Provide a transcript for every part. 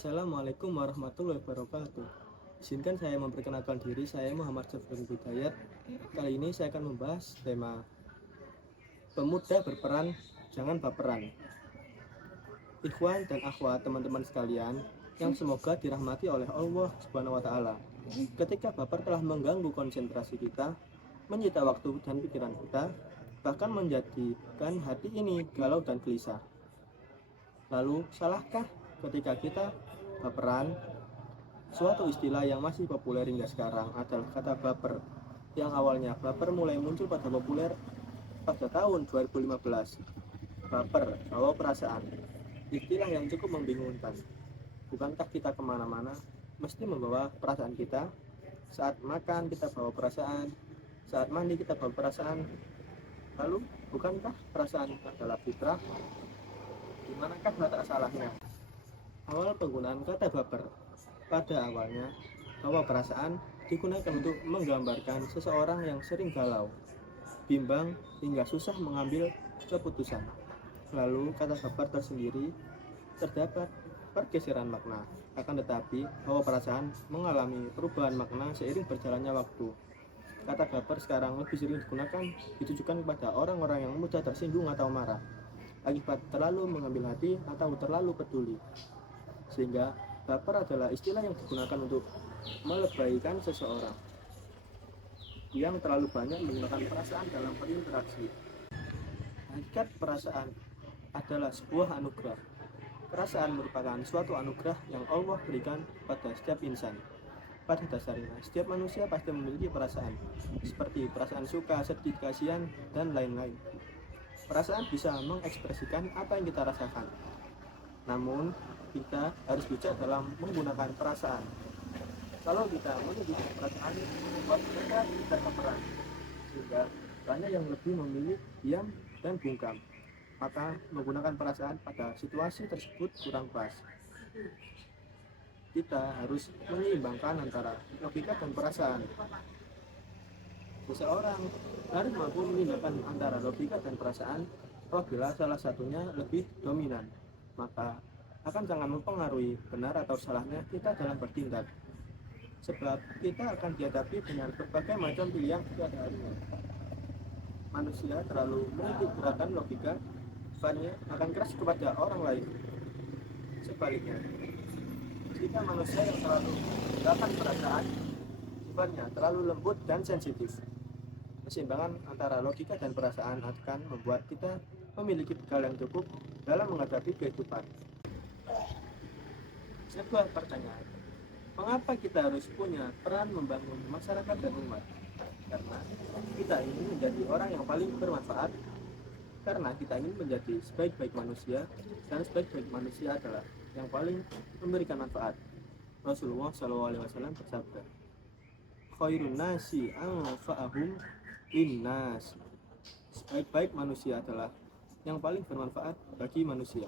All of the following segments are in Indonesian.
Assalamualaikum warahmatullahi wabarakatuh. Izinkan saya memperkenalkan diri, saya Muhammad Syafrin Hidayat. Kali ini saya akan membahas tema pemuda berperan, jangan baperan. Ikhwan dan akhwat, teman-teman sekalian, yang semoga dirahmati oleh Allah Subhanahu wa taala. Ketika baper telah mengganggu konsentrasi kita, menyita waktu dan pikiran kita, bahkan menjadikan hati ini galau dan gelisah. Lalu, salahkah ketika kita baperan? Suatu istilah yang masih populer hingga sekarang adalah kata baper, yang awalnya baper mulai muncul pada populer pada tahun 2015. Baper, bawa perasaan. Istilah yang cukup membingungkan. Bukankah kita kemana-mana mesti membawa perasaan kita? Saat makan kita bawa perasaan, saat mandi kita bawa perasaan. Lalu, bukankah perasaan adalah fitrah? Dimanakah letak salahnya? Awal penggunaan kata baper pada awalnya, bahwa perasaan digunakan untuk menggambarkan seseorang yang sering galau, bimbang, hingga susah mengambil keputusan. Lalu kata baper tersendiri terdapat pergeseran makna, akan tetapi bahwa perasaan mengalami perubahan makna seiring berjalannya waktu. Kata baper sekarang lebih sering digunakan ditujukan kepada orang-orang yang mudah tersinggung atau marah akibat terlalu mengambil hati atau terlalu peduli, sehingga baper adalah istilah yang digunakan untuk melebaikan seseorang yang terlalu banyak menggunakan perasaan dalam berinteraksi. Hakikat perasaan adalah sebuah anugerah. Perasaan merupakan suatu anugerah yang Allah berikan pada setiap insan. Pada dasarnya, setiap manusia pasti memiliki perasaan, seperti perasaan suka, sedih, kasihan, dan lain-lain. Perasaan bisa mengekspresikan apa yang kita rasakan. Namun, kita harus bijak dalam menggunakan perasaan. Kalau kita menunjukkan perasaan, buat mereka kita baperan, sehingga banyak yang lebih memilih diam dan bungkam. Maka menggunakan perasaan pada situasi tersebut kurang pas. Kita harus menyeimbangkan antara logika dan perasaan. Seseorang harus mampu menyeimbangkan antara logika dan perasaan. Apabila salah satunya lebih dominan, maka akan sangat mempengaruhi benar atau salahnya kita dalam bertindak. Sebab kita akan dihadapi dengan berbagai macam pilihan pada harinya. Manusia terlalu mengikuti gerakan logika, sifatnya akan keras kepada orang lain. Sebaliknya, jika manusia yang terlalu menggunakan perasaan, sifatnya terlalu lembut dan sensitif. Keseimbangan antara logika dan perasaan akan membuat kita memiliki bekal yang cukup dalam menghadapi kehidupan. Sebuah pertanyaan, mengapa kita harus punya peran membangun masyarakat dan umat? Karena kita ingin menjadi orang yang paling bermanfaat, karena kita ingin menjadi sebaik-baik manusia, dan sebaik-baik manusia adalah yang paling memberikan manfaat. Rasulullah SAW bersabda, khairun nasi anfa'ahum linnas. Sebaik-baik manusia adalah yang paling bermanfaat bagi manusia.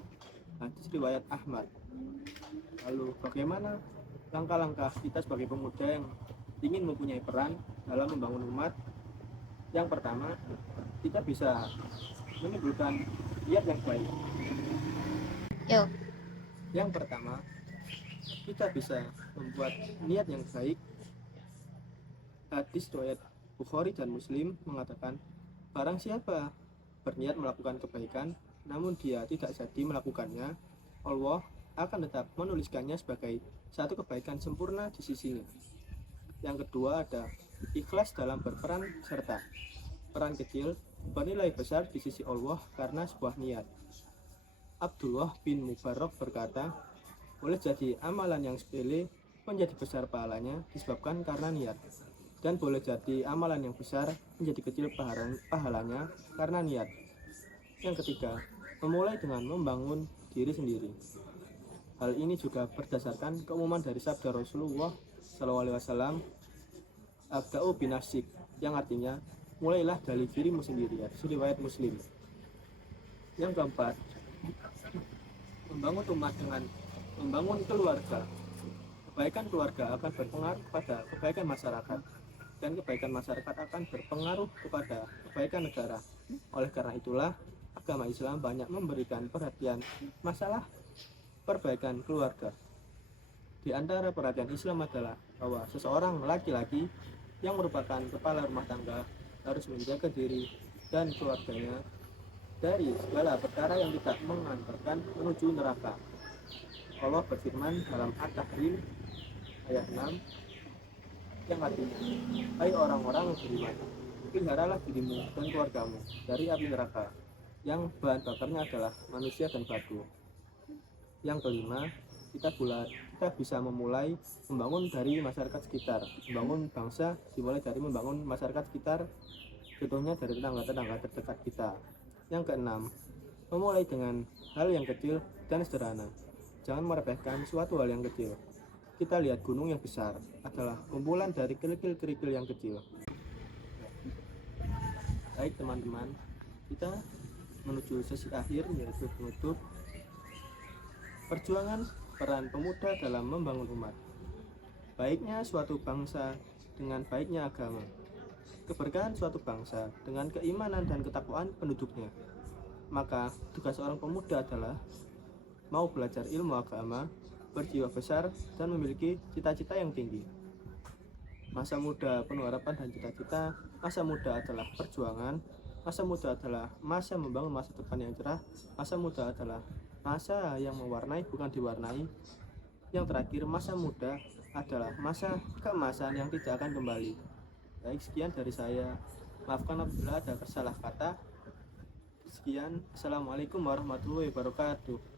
Hadis riwayat Ahmad. Lalu bagaimana langkah-langkah kita sebagai pemuda yang ingin mempunyai peran dalam membangun umat? Yang pertama, kita bisa menimbulkan niat yang baik. Yuk. Yang pertama, kita bisa membuat niat yang baik. Hadis riwayat Bukhari dan Muslim mengatakan, barang siapa berniat melakukan kebaikan namun dia tidak jadi melakukannya, Allah akan tetap menuliskannya sebagai satu kebaikan sempurna di sisinya. Yang kedua ada ikhlas dalam berperan serta. Peran kecil bernilai besar di sisi Allah karena sebuah niat. Abdullah bin Mubarak berkata, boleh jadi amalan yang sepele menjadi besar pahalanya disebabkan karena niat, dan boleh jadi amalan yang besar menjadi kecil pahalanya karena niat. Yang ketiga, memulai dengan membangun diri sendiri. Hal ini juga berdasarkan keumuman dari sabda Rasulullah SAW, abda'u binafsik, yang artinya mulailah dari dirimu sendiri, riwayat Muslim. Yang keempat, membangun umat dengan membangun keluarga. Kebaikan keluarga akan berpengaruh pada kebaikan masyarakat, dan kebaikan masyarakat akan berpengaruh kepada kebaikan negara. Oleh karena itulah, agama Islam banyak memberikan perhatian masalah perbaikan keluarga. Di antara perhatian Islam adalah bahwa seseorang laki-laki yang merupakan kepala rumah tangga harus menjaga diri dan keluarganya dari segala perkara yang tidak mengantarkan menuju neraka. Allah berfirman dalam At-Tahrim ayat 6 yang artinya, hai orang-orang yang beriman, peliharalah dirimu dan keluargamu dari api neraka yang bahan bakarnya adalah manusia dan batu. Yang kelima, kita bisa memulai membangun dari masyarakat sekitar. Membangun bangsa dimulai dari membangun masyarakat sekitar, contohnya dari tetangga-tetangga terdekat kita. Yang keenam, memulai dengan hal yang kecil dan sederhana. Jangan meremehkan suatu hal yang kecil. Kita lihat gunung yang besar adalah kumpulan dari kerikil-kerikil yang kecil. Baik teman-teman, kita menuju sesi akhir yaitu penutup. Perjuangan peran pemuda dalam membangun umat. Baiknya suatu bangsa dengan baiknya agama. Keberkahan suatu bangsa dengan keimanan dan ketakwaan penduduknya. Maka tugas seorang pemuda adalah mau belajar ilmu agama, berjiwa besar, dan memiliki cita-cita yang tinggi. Masa muda penuh harapan dan cita-cita. Masa muda adalah perjuangan. Masa muda adalah masa membangun masa depan yang cerah. Masa muda adalah masa yang mewarnai bukan diwarnai. Yang terakhir, masa muda adalah masa keemasan yang tidak akan kembali. Baik, sekian dari saya. Maafkan apabila ada salah kata. Sekian, assalamualaikum warahmatullahi wabarakatuh.